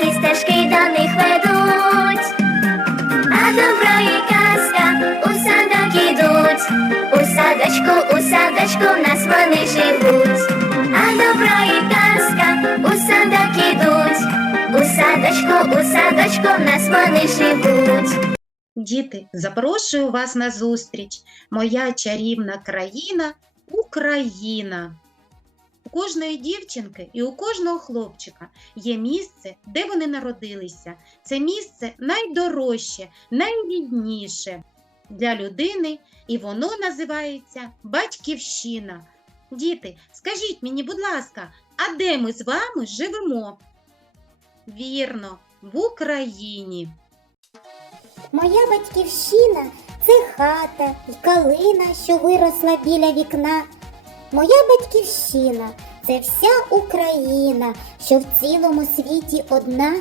які стежки до них ведуть. А добро і казка у садок ідуть. У садочку, у садочку в нас вони живуть. А добро і казка у садок ідуть. У садочку, у садочку в нас вони живуть. Діти, запрошую вас на зустріч. Моя чарівна країна Україна. У кожної дівчинки і у кожного хлопчика є місце, де вони народилися. Це місце найдорожче, найрідніше для людини, і воно називається Батьківщина. Діти, скажіть мені, будь ласка, а де ми з вами живемо? Вірно, в Україні. Моя батьківщина це хата і калина, що виросла біля вікна. Моя батьківщина це вся Україна, що в цілому світі одна.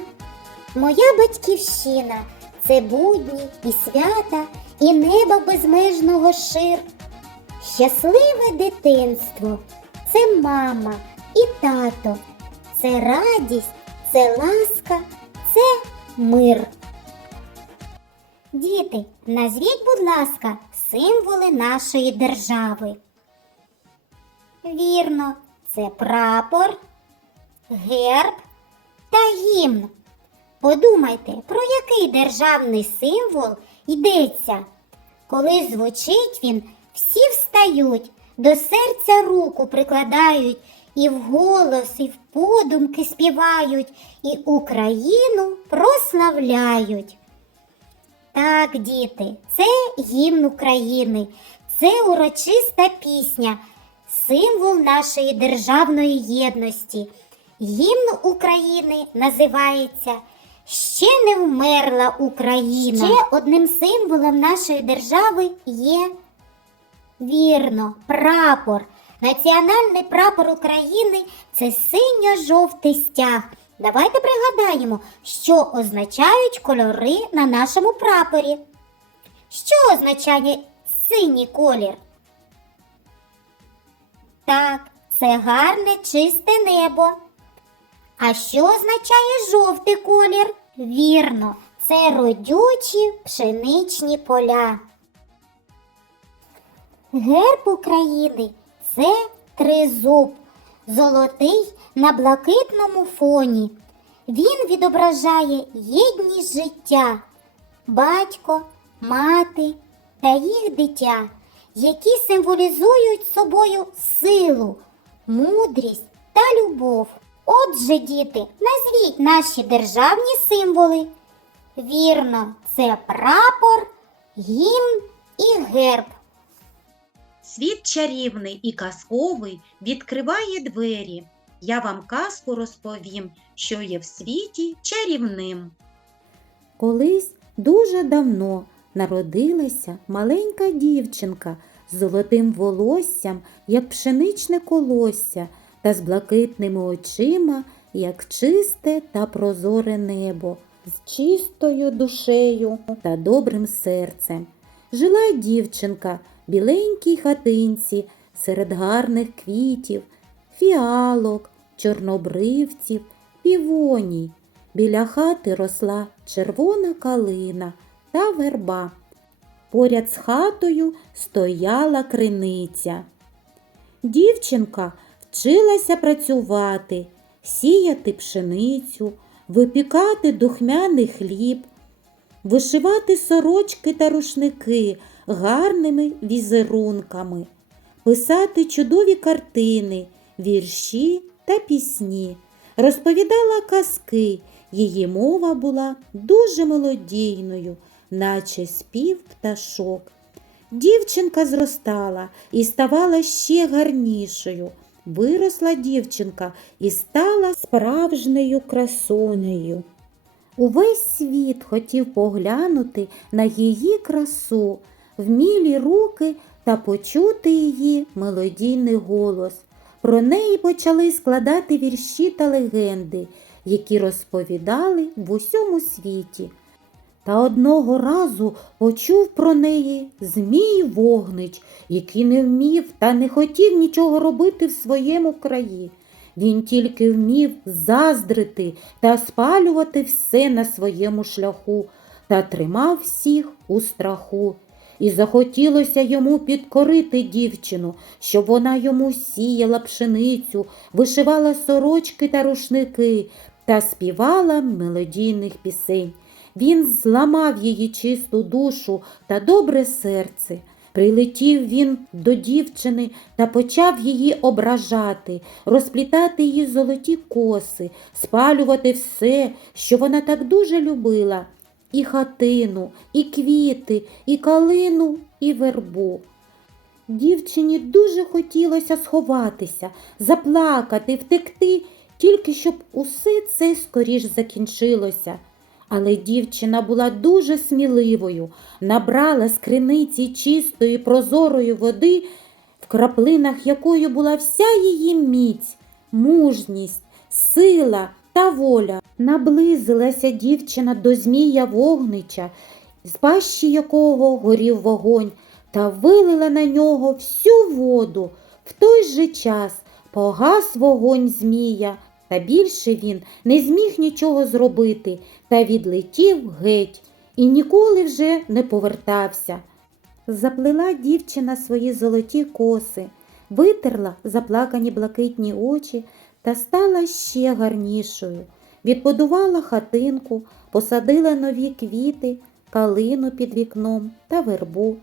Моя батьківщина це будні і свята, і небо безмежного шир. Щасливе дитинство це мама і тато, це радість, це ласка, це мир. Діти, назвіть, будь ласка, символи нашої держави. Вірно, це прапор, герб та гімн. Подумайте, про який державний символ йдеться. Коли звучить він, всі встають, до серця руку прикладають, і вголос, і в подумки співають, і Україну прославляють. Так, діти, це гімн України, це урочиста пісня, символ нашої державної єдності. Гімн України називається Ще не вмерла Україна. Ще одним символом нашої держави є вірно, прапор. Національний прапор України це синьо-жовтий стяг. Давайте пригадаємо, що означають кольори на нашому прапорі. Що означає синій колір? Так, це гарне чисте небо. А що означає жовтий колір? Вірно, це родючі пшеничні поля. Герб України це тризуб, золотий на блакитному фоні. Він відображає єдність життя, батько, мати та їх дитя, які символізують собою силу, мудрість та любов. Отже, діти, назвіть наші державні символи. Вірно, це прапор, гімн і герб. Світ чарівний і казковий відкриває двері. Я вам казку розповім, що є в світі чарівним. Колись дуже давно народилася маленька дівчинка з золотим волоссям, як пшеничне колосся, та з блакитними очима, як чисте та прозоре небо, з чистою душею та добрим серцем. Жила дівчинка в біленькій хатинці серед гарних квітів, фіалок, чорнобривців, півоній. Біля хати росла червона калина та верба. Поряд з хатою стояла криниця. Дівчинка вчилася працювати, сіяти пшеницю, випікати духмяний хліб, вишивати сорочки та рушники гарними візерунками, писати чудові картини, вірші та пісні, розповідала казки. Її мова була дуже мелодійною, наче спів пташок. Дівчинка зростала і ставала ще гарнішою. Виросла дівчинка і стала справжньою красунею. Увесь світ хотів поглянути на її красу, вмілі руки та почути її мелодійний голос. Про неї почали складати вірші та легенди, які розповідали в усьому світі. Та одного разу почув про неї Змій Вогнич, який не вмів та не хотів нічого робити в своєму краї. Він тільки вмів заздрити та спалювати все на своєму шляху та тримав всіх у страху. І захотілося йому підкорити дівчину, щоб вона йому сіяла пшеницю, вишивала сорочки та рушники та співала мелодійних пісень. Він зламав її чисту душу та добре серце. Прилетів він до дівчини та почав її ображати, розплітати її золоті коси, спалювати все, що вона так дуже любила, і хатину, і квіти, і калину, і вербу. Дівчині дуже хотілося сховатися, заплакати, втекти, тільки щоб усе це скоріш закінчилося. Але дівчина була дуже сміливою, набрала з криниці чистої прозорої води, в краплинах якої була вся її міць, мужність, сила та воля. Наблизилася дівчина до змія вогнича, з пащі якого горів вогонь, та вилила на нього всю воду. В той же час погас вогонь змія, та більше він не зміг нічого зробити та відлетів геть і ніколи вже не повертався. Заплела дівчина свої золоті коси, витерла заплакані блакитні очі та стала ще гарнішою. Відбудувала хатинку, посадила нові квіти, калину під вікном та вербу.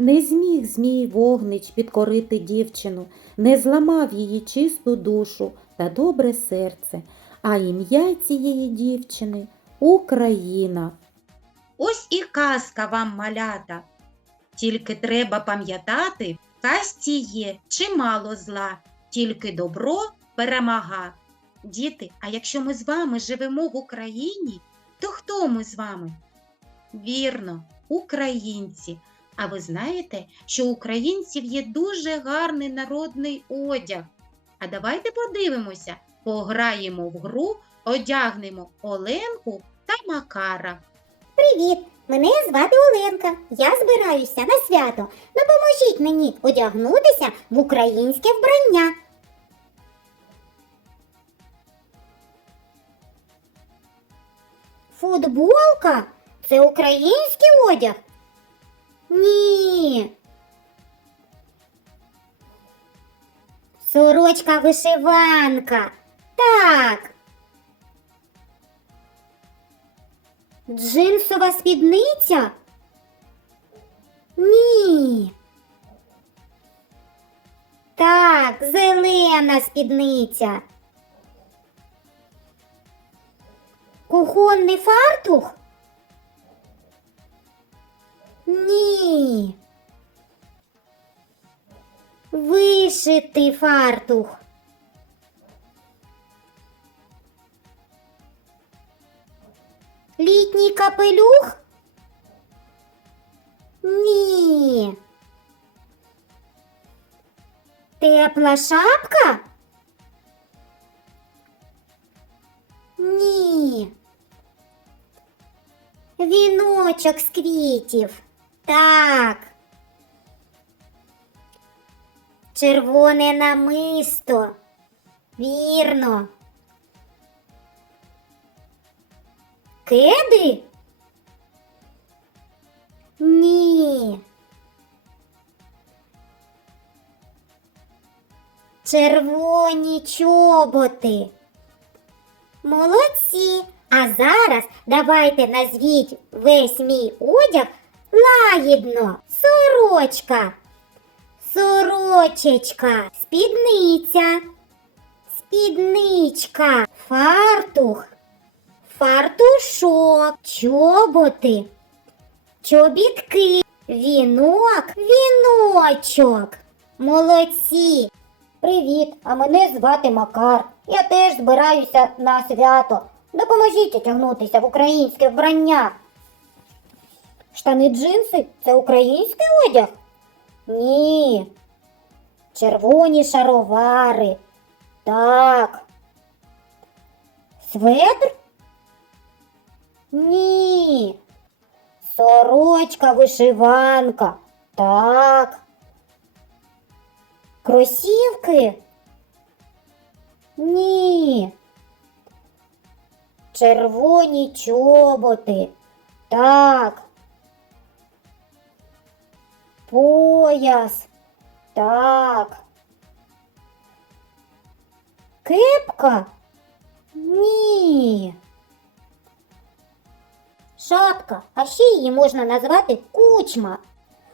Не зміг Змій вогнич підкорити дівчину, не зламав її чисту душу та добре серце, а ім'я цієї дівчини Україна. Ось і казка вам малята. Тільки треба пам'ятати, в казці є чимало зла, тільки добро перемага. Діти, а якщо ми з вами живемо в Україні, то хто ми з вами? Вірно, українці. А ви знаєте, що у українців є дуже гарний народний одяг. А давайте подивимося, пограємо в гру, одягнемо Оленку та Макара. Привіт! Мене звати Оленка. Я збираюся на свято. Допоможіть мені одягнутися в українське вбрання. Футболка? Це український одяг? Ні. Сорочка вишиванка. Так. Джинсова спідниця? Ні. Так, зелена спідниця. Кухонний фартух? Ні. Вишитий фартух. Літній капелюх? Ні. Тепла шапка? Ні. Віночок з квітів. Так. Червоне намисто. Вірно. Кеди? Ні. Червоні чоботи. Молодці. А зараз давайте назвіть весь мій одяг лагідно. Сорочка. Сорочечка. Спідниця. Спідничка. Фартух. Фартушок, чоботи, чобітки, вінок, віночок. Молодці. Привіт, а мене звати Макар. Я теж збираюся на свято. Допоможіть одягнутися в українське вбрання. Штани джинси це український одяг? Ні. Червоні шаровари. Так. Светр? Ні. Сорочка вишиванка. Так. Кросівки? Ні. Червоні чоботи. Так. Пояс. Так. Кепка? Ні. Шапка, а ще її можна назвати кучма.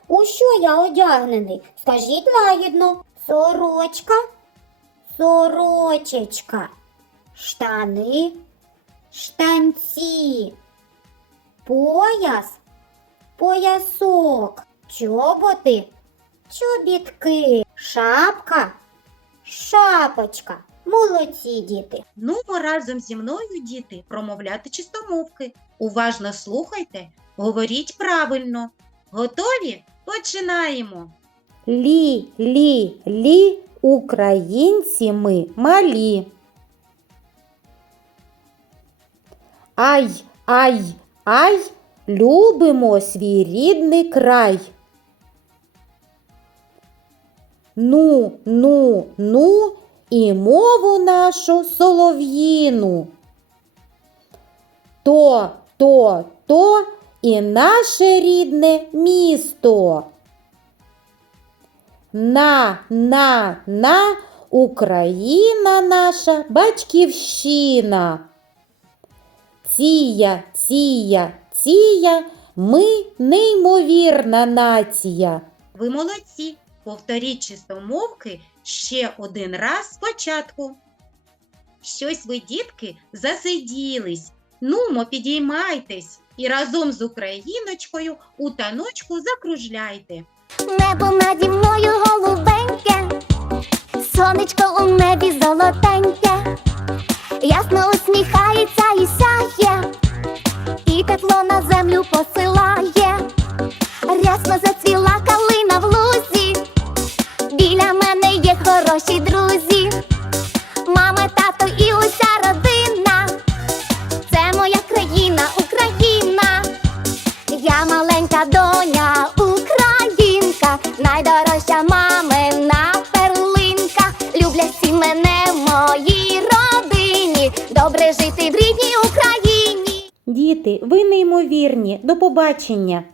У що я одягнений? Скажіть лагідно. Сорочка, сорочечка, штани, штанці, пояс, поясок, чоботи, чобітки, шапка, шапочка. Молодці діти. Ну, разом зі мною, діти, промовляти чистомовки. Уважно слухайте, говоріть правильно. Готові? Починаємо. Лі, лі, лі, українці ми малі. Ай, ай, ай, любимо свій рідний край. Ну, ну, ну, і мову нашу солов'їну. То, то, то і наше рідне місто. На, на, на, Україна наша батьківщина. Ція, ція, ція, ми неймовірна нація. Ви молодці. Повторіть чистомовки ще один раз спочатку. Щось ви, дітки, засиділись. Нумо, підіймайтесь і разом з Україночкою у таночку закружляйте. Небо наді мною голубеньке, сонечко у небі золотеньке, ясно усміхається і сяє, і тепло на землю посилає, рясно зацвіла До побачення!